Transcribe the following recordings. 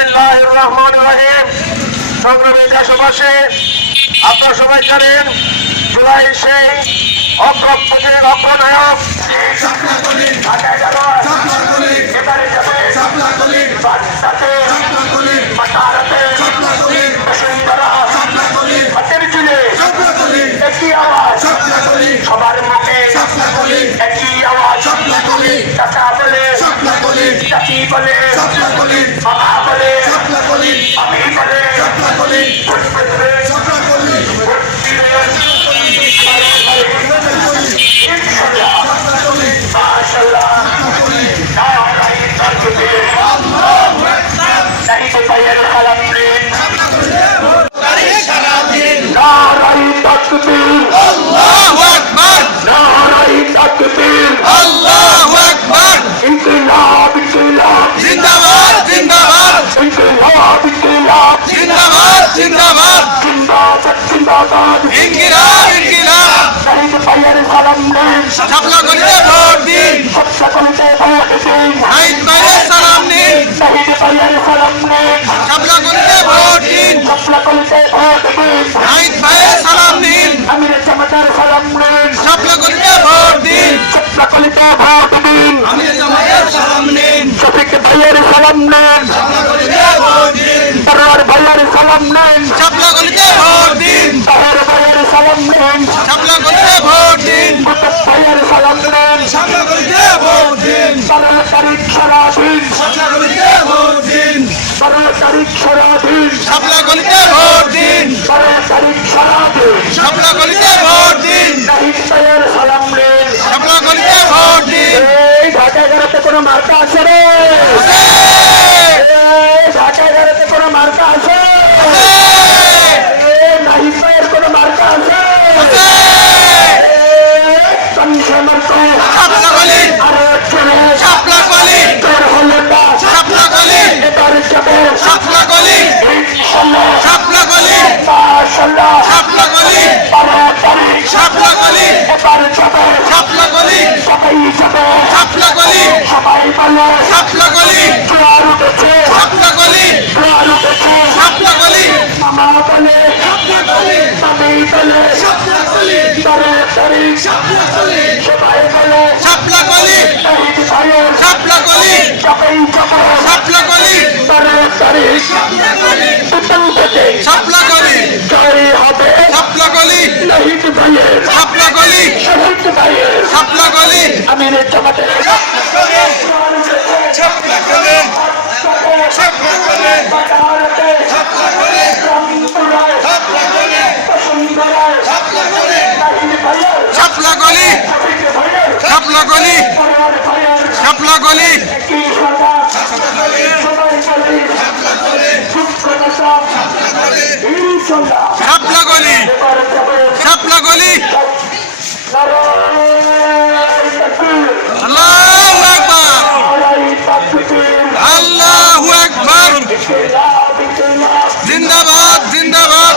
বিসমিল্লাহ রহমান রহিম। সংগ্রামী দেশবাসী আপনারা সবাই জানেন জুলাই সেই অগ্রপতির অগ্রনায়ক ঢাকায় যাবে, এবারে যাবে, বাদশাতে, শাপলা গলিতে ভোট দিন। নাইট বাইরে সালাম নিন। শাপলা গলিতে ভোট দিন। নাইট বাইরে সালাম নিন। শাপলা গলিতে ভোট দিন। আমির জামাতের সালাম নিন। শফিক ভাইয়ের সালাম নিন সরওয়ার ভাইয়ের সালাম নিন শাপলা গলিতে ভোট দিন। শহর সালাম দিন। শাপলা গলিতে ভোট দিন। ভাইয়ের সালাম দিন। শাপলা গলিতে ভোট দিন। বারো তারিখ সারাদিন শাপলা গলিতে ভোট দিন। বারো তারিখ সারাদিন শাপলা গলিতে ভোট দিন। বারো তারিখ সারাদিন শাপলা গলিতে ভোট দিন। ভাইয়ের সালাম দিন শাপলা গলিতে ভোট দিন। এই ঢাকা এগারোতে কোনো মার্কা আছে সাদা গলি। সাপলা গলি। সাপলা গলি। আল্লাহ একবার আল্লাহ জিন্দাবাদ জিন্দাবাদ।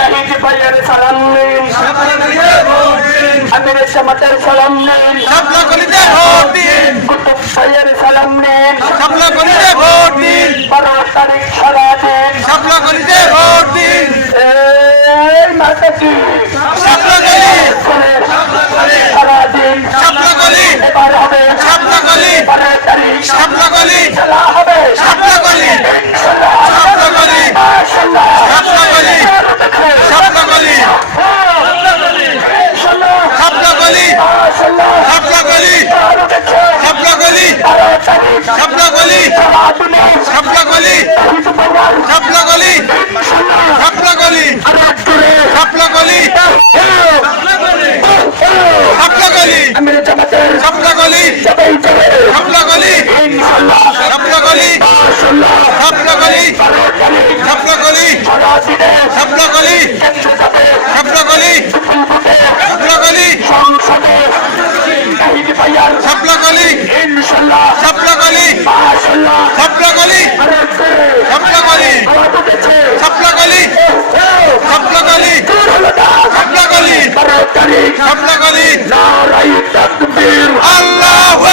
শাহিদ ভাইয়ের সালাম নিন। আমির সমাজের সালাম নিন। কুতুব ভাইয়ের সালাম নিন। বারো তারিখ সারা দিন। এই মাতাজি সারা দিন। এবার হবে। বারো তারিখ। খেলা হবে। ইনশাল্লাহ। গলি। সাপলা গলি। সাপলা গলি। সাপলা গলি। সাপলা গলি। সাপলা গলি। সাপলা গলি। মুজাহিদ ভাইয়ার সাপ্লাক আলী ইনশাআল্লাহ সাপ্লাক আলী মাশাআল্লাহ সাপ্লাক আলী সাপ্লাক আলী সাপ্লাক আলী সাপ্লাক আলী সাপ্লাক আলী সাপ্লাক আলী নারায়ে তাকবীর। আল্লাহু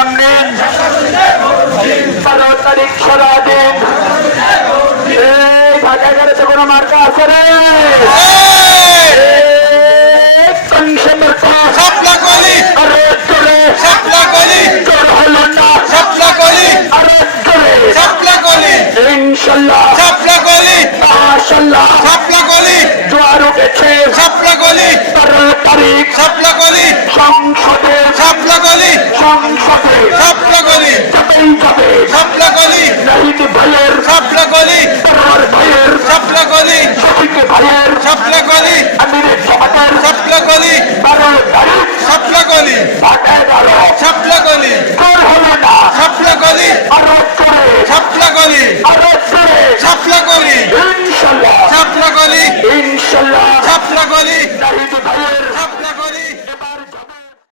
ভোট দিন বারো তারিখ সারা দিন ঢাকা গাড়িতে কোনো মার্কা আছে রে? ইনশাল্লাহ। মাশাল্লাহ। সাপলা গলি জোয়ার উঠেছে। সাপলা সংসদে। সাপলা গলি সংসদে।